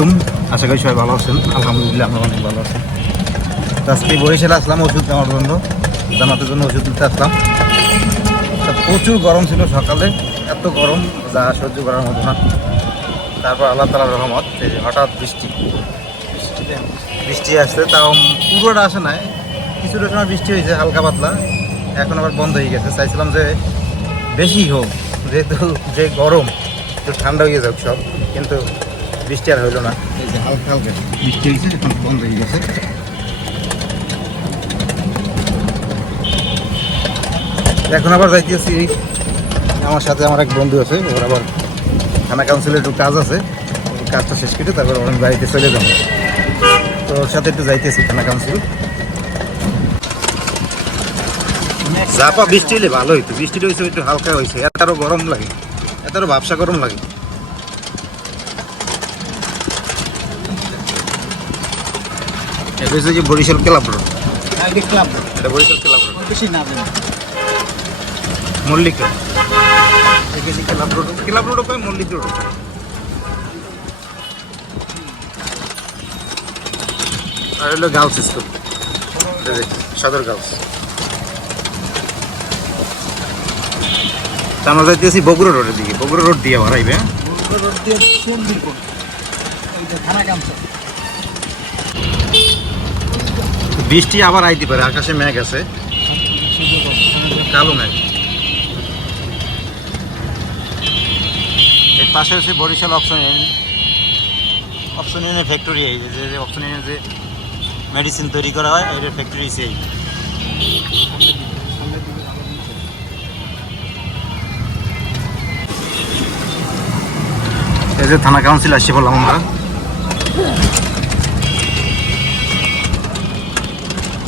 আলাইকুম, আশা করি সবাই ভালো আছেন। আলহামদুলিল্লাহ আমরা অনেক ভালো আছি। তো আজকে বরিশালে আসলাম ওষুধ নেওয়ার জন্য, জামাতের জন্য ওষুধ নিতে আসলাম। তা প্রচুর গরম ছিল সকালে, এত গরম যা সহ্য করার মতো না। তারপর আল্লাহ তাআলার রহমত, এই হঠাৎ বৃষ্টি আসছে, তাও পুরোটা আসে নাই, কিছুটা সময় বৃষ্টি হয়েছে হালকা পাতলা, এখন আবার বন্ধ হয়ে গেছে। চাইছিলাম যে বেশি হোক, যেহেতু যে গরম একটু ঠান্ডা হয়ে যাক সব, কিন্তু বৃষ্টি আর হইলো না। এই যে হালকা হালকা বৃষ্টি হয়েছে, এখন বন্ধ হয়ে গেছে। এখন আবার যাইতেছি, আমার সাথে আমার এক বন্ধু আছে, ওর আবার থানা কাউন্সিলে একটু কাজ আছে, কাজটা শেষ করে তারপর আমি বাড়িতে চলে যাবো। তো ওর সাথে একটু যাইতেছি থানা কাউন্সিল। জাপা বৃষ্টি হলে ভালো হইতো, বৃষ্টিটা হয়েছে একটু হালকা হয়েছে, এত গরম লাগে, এত ভাবসা গরম লাগে। এটা হচ্ছে যে বরিশাল ক্লাব রোড, এটা বরিশাল ক্লাব রোড, বেশি না মল্লিক রোড, ক্লাব রোড কয় মল্লিক রোড। আর হলো গার্লস স্কুল, সদর গার্লস। আমরা যাইতেছি বগুড়া রোডের দিকে, বগুড়া রোড দিয়ে হারাইবে। বৃষ্টি আবার আইতে পারে, আকাশে মেঘ আছে, কালো মেঘ। এর পাশে হচ্ছে বরিশাল অপশনিয়নের ফ্যাক্টরি, এই যে অপশনিয়নের যে মেডিসিন তৈরি করা হয়, এর ফ্যাক্টরি সেই। এই যে থানা কাউন্সিল আসছে বললাম আমরা,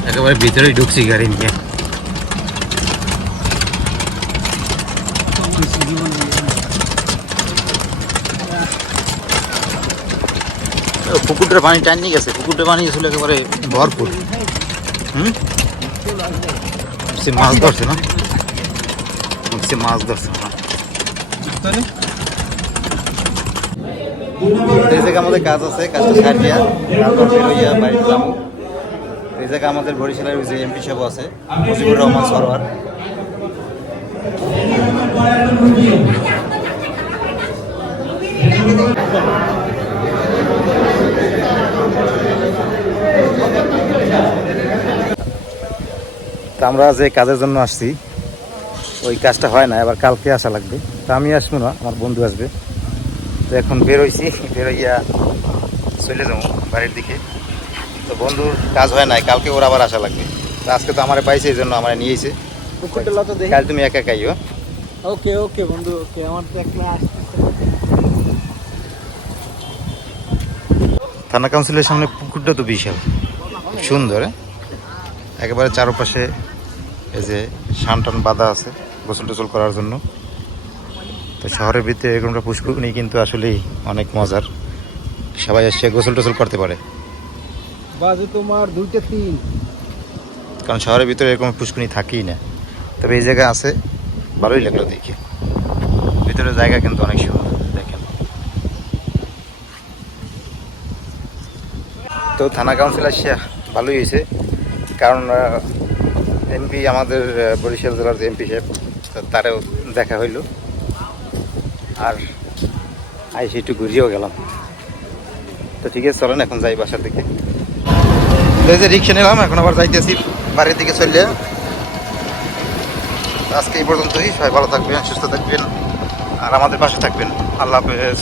একেবারে ভিতরেই ঢুকছি গাড়ি নিয়ে। পুকুরটার পানি টাইনি গেছে, পুকুরটার পানি গেছিল একেবারে ভরপুর। মাছ ধরছে না, মাছ ধরছে না। এই জায়গায় আমাদের কাজ আছে, কাজটা ছাড়িয়া তারপর বের হইয়া বাড়িতে যাবো। এই জায়গায় আমাদের বরিশালের যে এমপি সাহেব আছে, মুজিবুর রহমান সরোয়ার। তা আমরা যে কাজের জন্য আসছি, ওই কাজটা হয় না, এবার কালকে আসা লাগবে। তা আমি আসবো না, আমার বন্ধু আসবে। তো এখন বেরোইছি, বেরোইয়া চলে যাবো বাড়ির দিকে। তো বন্ধুর কাজ হয় নাই, কালকে ওর আবার আসা লাগবে। তো আজকে তো আমার পাইছে, এই জন্য আমার নিয়েছে। কাল তুমি একা খাইও। ওকে ওকে বন্ধু, ওকে। আমার তো একলা আসতেছে। থানা কাউন্সিলের সামনে পুকুরটা তো বিশাল, খুব সুন্দর, একেবারে চারপাশে এই যে শান বাঁধা আছে গোসল টোসল করার জন্য। তো শহরের ভিতরে এরকমটা পুষ্করিণী কিন্তু আসলেই অনেক মজার, সবাই এসে গোসল টোসল করতে পারে। বাজে তোমার 2টা 3, কারণ শহরের ভিতরে এরকম পুষ্করিণী থাকেই না। তবে এই জায়গা আছে, ভালোই লাগলো দেখে। ভিতরের জায়গা কিন্তু অনেক সুন্দর, দেখেন। তো থানা কাউন্সিল আসিয়া ভালোই হয়েছে, কারণ এমপি আমাদের বরিশাল জেলার যে এমপি সাহেব, তারও দেখা হইল। আর আইসি একটু ঘুরিয়েও গেলাম। তো ঠিক আছে, চলেন এখন যাই বাসার দিকে। এই যে রিক্সা নিলাম, এখন আবার যাইতেছি বাড়ির দিকে চললে। আজকে এই পর্যন্তই, সবাই ভালো থাকবেন, সুস্থ থাকবেন, আর আমাদের পাশে থাকবেন। আল্লাহ হাফেজ।